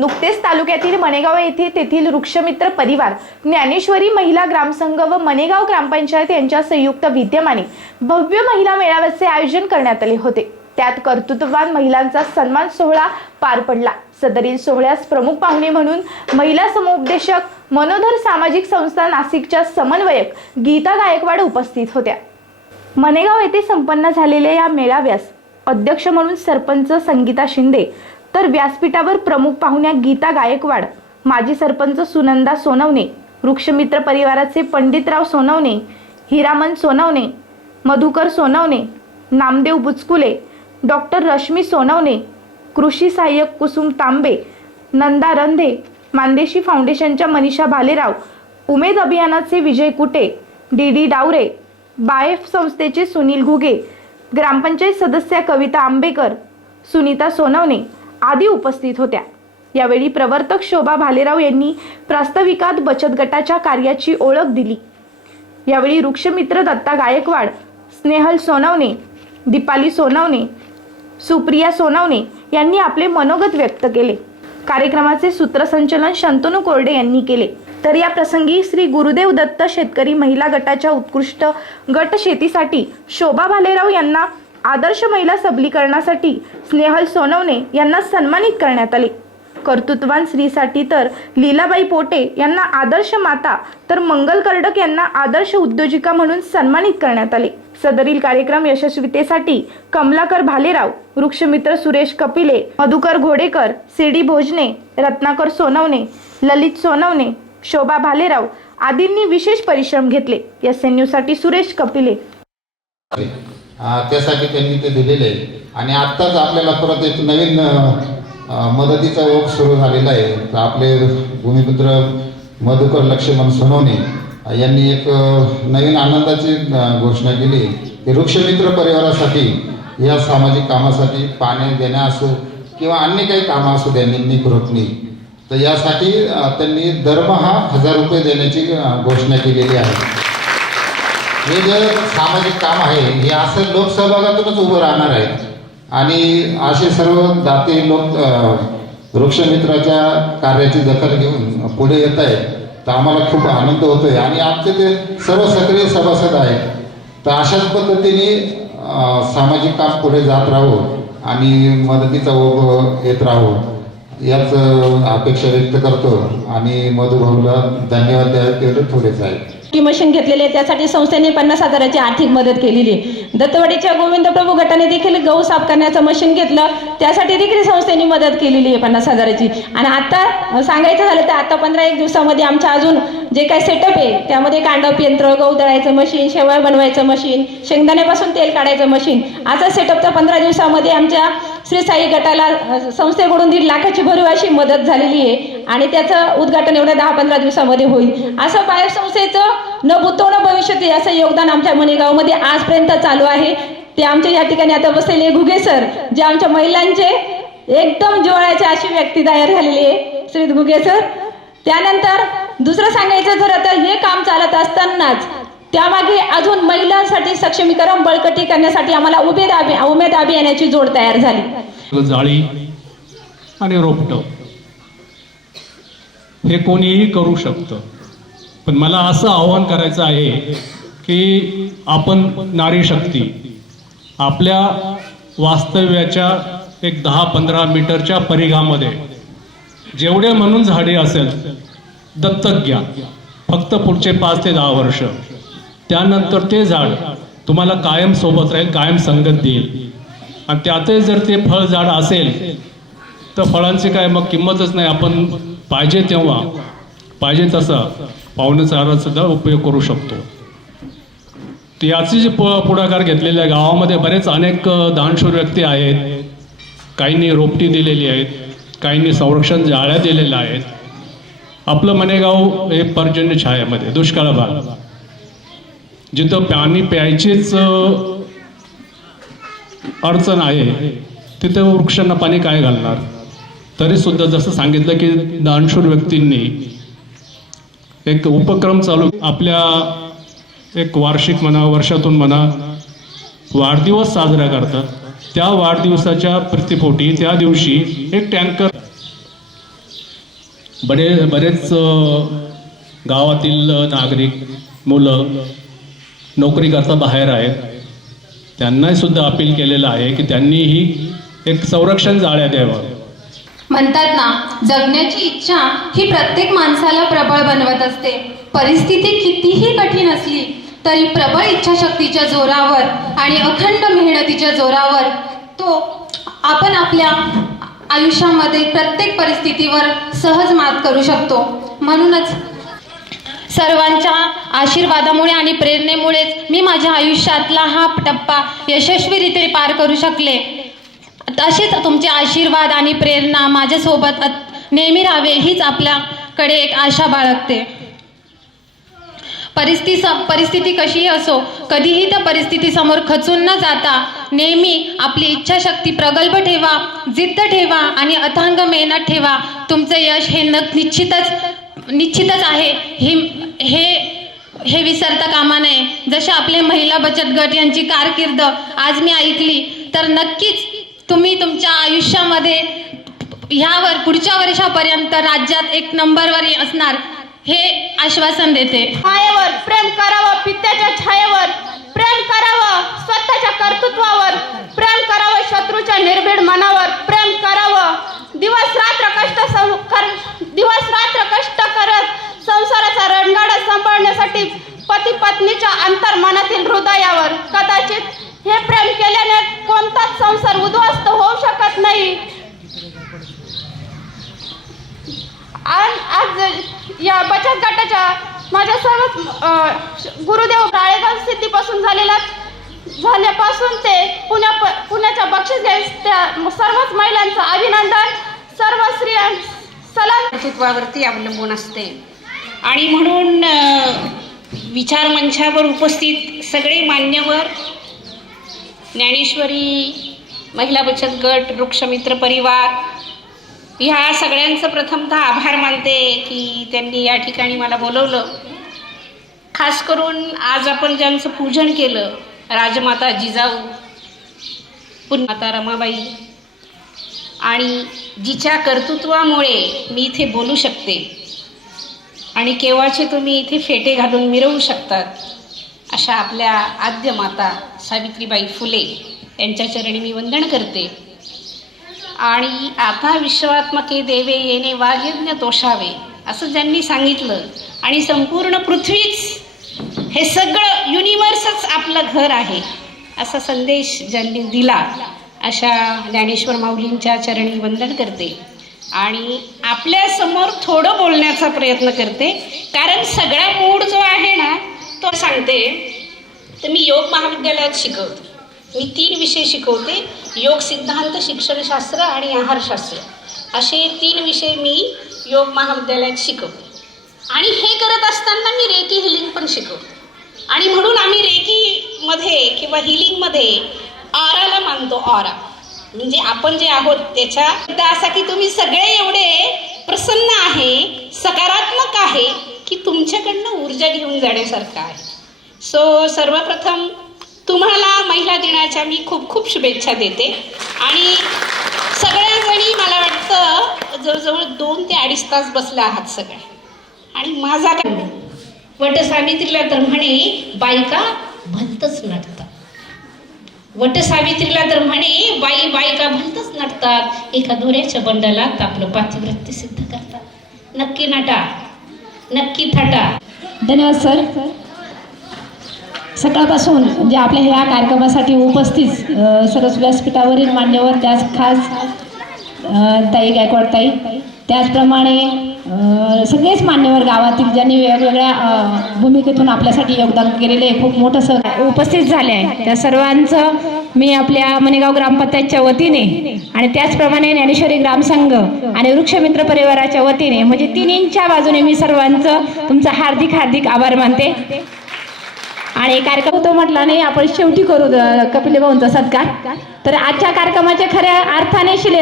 नुकतेच तालुक्यातील मणेगाव येथे तेथील वृक्षमित्र परिवार ज्ञानेश्वरी महिला ग्रामसंघ व मणेगाव ग्रामपंचायत यांच्या संयुक्त विद्यमाने भव्य महिला मेळाव्याचे आयोजन करण्यात आले होते. त्यात कर्तृत्ववान महिलांचा सन्मान सोहळा पार पडला. सदरील सोहळ्यास प्रमुख पाहुणे म्हणून महिला समुपदेशक मनोधर सामाजिक संस्था नाशिकच्या समन्वयक गीता गायकवाड उपस्थित होत्या. मनेगाव येथे संपन्न झालेल्या या मेळाव्यास अध्यक्ष म्हणून सरपंच संगीता शिंदे तर व्यासपीठावर प्रमुख पाहुण्या गीता गायकवाड माजी सरपंच सुनंदा सोनवणे वृक्षमित्र परिवाराचे पंडितराव सोनवणे हिरामन सोनवणे मधुकर सोनवणे नामदेव बुचकुले डॉक्टर रश्मी सोनवणे कृषी सहाय्यक कुसुम तांबे नंदा रंधे मानदेशी फाउंडेशनच्या मनीषा भालेराव उमेद अभियानाचे विजय कुटे डी डी डावरे बाएफ संस्थेचे सुनील घुगे ग्रामपंचायत सदस्या कविता आंबेकर सुनीता सोनवणे आदी उपस्थित होत्या. यावेळी प्रवर्तक शोभा भालेराव यांनी प्रास्ताविकात बचत गटाच्या कार्याची ओळख दिली. यावेळी वृक्षमित्र दत्ता गायकवाड स्नेहल सोनवणे दीपाली सोनवणे सुप्रिया सोनवणे यांनी आपले मनोगत व्यक्त केले. कार्यक्रमाचे सूत्रसंचलन शंतनू कोरडे यांनी केले. तर या प्रसंगी श्री गुरुदेव दत्त शेतकरी महिला गटाच्या उत्कृष्ट गट शेतीसाठी शोभा भालेराव यांना आदर्श महिला सबलीकरणासाठी स्नेहल सोनवणे यांना सन्मानित करण्यात आले. कर्तृत्वान स्त्रीसाठी तर लीलाबाई पोटे यांना आदर्श माता तर मंगल कर्डक यांना आदर्श उद्योजिका म्हणून सन्मानित करण्यात आले. सदरील कार्यक्रम यशस्वीतेसाठी कमलाकर भालेराव वृक्षमित्र सुरेश कपिले मधुकर घोडेकर सीडी भोजने रत्नाकर सोनवणे ललित सोनवणे शोभा भालेराव आदींनी विशेष परिश्रम घेतले. एस एनसाठी सुरेश कपिले. त्यासाठी त्यांनी ते दिलेले आहे. आणि आत्ताच आपल्याला परत एक नवीन मदतीचा ओघ सुरू झालेला आहे. तर आपले भूमिपुत्र मधुकर लक्ष्मण सोनवणे यांनी एक नवीन आनंदाची घोषणा केली की वृक्षमित्र परिवारासाठी या सामाजिक कामासाठी पाणी देण्या असो किंवा अन्य काही कामं असू द्या निंदी रोपणी तर यासाठी त्यांनी दरमहा हजार रुपये देण्याची घोषणा केलेली आहे. हे जे सामाजिक काम आहे हे असं लोकसहभागातूनच उभं राहणार आहे. आणि असे सर्व दाते लोक वृक्षमित्राच्या कार्याची दखल घेऊन पुढे येत आहेत तर आम्हाला खूप आनंद होतो आहे आणि आमचे ते सर्व सक्रिय सभासद आहेत. तर अशाच पद्धतीने सामाजिक काम पुढे जात राहू आणि मदतीचा ओघ येत राहू. याच अपेक्षा व्यक्त करतो. आणि मधुभाऊला धन्यवाद द्यायला तेवढे थोडेच आहे टी मशीन घेतलेले आहे. त्यासाठी संस्थेने पन्नास हजाराची आर्थिक मदत केलेली आहे. दत्तवाडीच्या गोविंद प्रभू गटाने देखील गहू साफ करण्याचं मशीन घेतलं. त्यासाठी देखील संस्थेने मदत केलेली आहे पन्नास हजाराची. आणि आता सांगायचं झालं तर आता पंधरा एक दिवसामध्ये आमच्या अजून जे काही सेटअप आहे त्यामध्ये कांडप यंत्र गहू दळायचं मशीन शेवया बनवायचं मशीन शेंगदाण्यापासून तेल काढायचं मशीन. असा सेटअप तर पंधरा दिवसामध्ये आमच्या श्री साई गटाला संस्थेकडून दीड लाखाची भरीव अशी मदत झालेली आहे. आणि त्याचं उद्घाटन एवढ्या दहा पंधरा दिवसामध्ये होईल. असं बाहेर संस्थेचं न भूतो न भविष्यती असं योगदान आमच्या मणेगावमध्ये आजपर्यंत चालू आहे. ते आमच्या या ठिकाणी आता बसलेले घुगे सर जे आमच्या महिलांचे एकदम जिव्हाळ्याचे अशी व्यक्ती तयार झालेली आहे. श्री घुगे सर त्यानंतर दुसरं सांगायचं खरं तर हे काम चालत असतानाच त्यामागे अजून महिलांसाठी सक्षमीकरण बळकटी करण्यासाठी आम्हाला उमेद अभि उमेद अभियानाची जोड तयार झाली. जाळी आणि रोपटं. हे कोणीही करू शकतं. पण मला असं आव्हान करायचं आहे की आपण नारी शक्ती आपल्या वास्तव्याच्या एक दहा पंधरा मीटरच्या परिघामध्ये जेवढे म्हणून झाडे असेल दत्तक घ्या फक्त पुढचे पाच ते दहा वर्ष त्यानंतर ते झाड तुम्हाला कायम सोबत राहील कायम संगत देईल. आणि त्यातही जर ते फळ झाड असेल तर फळांची काय मग किंमतच नाही. आपण पाहिजे तेव्हा पाहिजे तसं पाहुणे सुद्धा उपयोग करू शकतो. तर याचे जे प पुढाकार घेतलेले आहे गावामध्ये बरेच अनेक दानशूर व्यक्ती आहेत. काहींनी रोपटी दिलेली आहेत काहींनी संरक्षण जाळ्या दिलेल्या आहेत. आपलं मनेगाव हे पर्जन्य छायामध्ये दुष्काळ भाग. जिथं पाणी प्यायचीच अडचण आहे तिथं वृक्षांना पाणी काय घालणार? तरी सुद्धा जसं सांगितलं की दानशूर व्यक्तींनी एक उपक्रम चालू आपल्या एक वार्षिक म्हणा वर्षातून म्हणा वाढदिवस साजरा करतात. त्या वाढदिवसाच्या प्रतिपोटी त्या दिवशी एक टँकर. बरे बरेच गावातील नागरिक मुलं नोकरी करता बाहेर आहेत. त्यांनाही सुद्धा अपील केलेलं आहे की त्यांनीही एक संरक्षण जाळ्या द्यावं. म्हणतात ना जगण्याची इच्छा ही प्रत्येक माणसाला प्रबळ बनवत असते. परिस्थिती कितीही कठीण असली तरी प्रबळ इच्छाशक्तीच्या जोरावर आणि अखंड मेहनतीच्या जोरावर तो आपण आपल्या आयुष्यामध्ये प्रत्येक परिस्थितीवर सहज मात करू शकतो. म्हणूनच सर्वांच्या आशीर्वादामुळे आणि प्रेरणेमुळेच मी माझ्या आयुष्यातला हा टप्पा यशस्वीरित्या पार करू शकले. तसेच तुमचे आशीर्वाद आणि प्रेरणा माझ्यासोबत अत- नेहमी राहावे हीच आपल्याकडे एक आशा बाळगते. परिस्थिती परिस्थिती कशीही असो कधीही त्या परिस्थितीसमोर खचून न जाता नेहमी आपली इच्छाशक्ती प्रगल्भ ठेवा जिद्द ठेवा आणि अथांग मेहनत ठेवा. तुमचं यश हे न निश्चितच निश्चितच आहे. हे हे हे विसरता कामा नये. जसे आपले महिला बचत गट यांची कारकीर्द आज मी ऐकली तर नक्कीच तुम्ही तुमच्या आयुष्यामध्ये ह्यावर पुढच्या वर्षापर्यंत राज्यात एक नंबरवर असणार हे आश्वासन देते. मायेवर प्रेम करावं पित्याच्या छायेवर. प्रेम करावं स्वतःच्या कर्तृत्वावर. प्रेम करावं शत्रूच्या निर्भीड मनावर. प्रेम करावं दिवस रात्र कष्ट सं- कर दिवस रात्र कष्ट करत संसाराचा रणगाडा सांभाळण्यासाठी पती पत्नीच्या अंतर मनातील हृदयावर कदाचित हे प्रेम केल्याने कोणताच संसार उद्ध्वस्त होऊ शकत नाही. आज आज या बचत गटाच्या माझ्या सर्व गुरुदेव राळेगाव स्थितीपासून झालेला झाल्यापासून ते पुण्या पुण्याच्या बक्षीस घ्यायस त्या सर्वच महिलांचं अभिनंदन. सर्व स्त्रिया सलाम. कर्तृत्वावरती अवलंबून असते. आणि म्हणून विचार मंचावर उपस्थित सगळे मान्यवर ज्ञानेश्वरी महिला बचत गट वृक्षमित्र परिवार ह्या सगळ्यांचं प्रथमतः आभार मानते की त्यांनी या ठिकाणी मला बोलवलं. खास करून आज आपण ज्यांचं पूजन केलं राजमाता जिजाऊ पुन्हा रमाबाई आणि जिच्या कर्तृत्वामुळे मी इथे बोलू शकते. आणि केव्हाचे तुम्ही इथे फेटे घालून मिरवू शकतात. अशा आपल्या आद्य माता सावित्रीबाई फुले यांच्या चरणी मी वंदन करते. आणि आता विश्वात्मके देवे येणे वाग्यज्ञ तोषावे असं ज्यांनी सांगितलं आणि संपूर्ण पृथ्वीच हे सगळं युनिवर्सच आपलं घर आहे असा संदेश ज्यांनी दिला अशा ज्ञानेश्वर माऊलींच्या चरणी वंदन करते. आणि आपल्यासमोर थोडं बोलण्याचा प्रयत्न करते कारण सगळा मूड जो आहे ना तो सांगते तर मी योग महाविद्यालयात शिकवते. मी तीन विषय शिकवते योग सिद्धांत शिक्षणशास्त्र आणि आहारशास्त्र. असे तीन विषय मी योग महाविद्यालयात शिकवते. आणि हे करत असताना मी रेकी हिलिंग पण शिकवते. आणि म्हणून आम्ही रेकीमध्ये किंवा हिलिंगमध्ये आराला मानतो ऑरा म्हणजे आपण जे आहोत त्याच्या असा की तुम्ही सगळे एवढे प्रसन्न आहे सकारात्मक आहे की तुमच्याकडनं ऊर्जा घेऊन जाण्यासारखं आहे. सो सर्वप्रथम तुम्हाला महिला दिनाच्या मी खूप खूप शुभेच्छा देते. आणि सगळ्याजणी मला वाटतं जवळजवळ दोन ते अडीच तास बसल्या आहात सगळ्या आणि माझा काय? वट सावित्रीला तर म्हणे बायका भलतच नटतात. वट सावित्रीला तर म्हणे बाई बायका भलतच नटतात. एका दोऱ्याच्या बंडलात आपलं पातिवृत्ती सिद्ध करतात. नक्की नटा. नक्की थटा. धन्यवाद सर. सकाळपासून म्हणजे आपल्या ह्या कार्यक्रमासाठी उपस्थित सरस व्यासपीठावरील मान्यवर त्याच खास ताई गायकवाड ताई त्याचप्रमाणे सगळेच मान्यवर गावातील ज्यांनी वेगवेगळ्या भूमिकेतून आपल्यासाठी योगदान केलेले खूप मोठं सर उपस्थित झाले आहे त्या सर्वांचं मी आपल्या मनेगाव ग्रामपंचायतच्या वतीने आणि त्याचप्रमाणे ज्ञानेश्वरी ग्रामसंघ आणि वृक्षमित्र परिवाराच्या वतीने म्हणजे तिन्हींच्या बाजूने मी सर्वांचं तुमचं हार्दिक हार्दिक आभार मानते. आणि कार्यक्रम तो म्हटला नाही आपण शेवटी करू कपिल भाऊंचा सत्कार. तर आजच्या कार्यक्रमाच्या खऱ्या अर्थाने शिले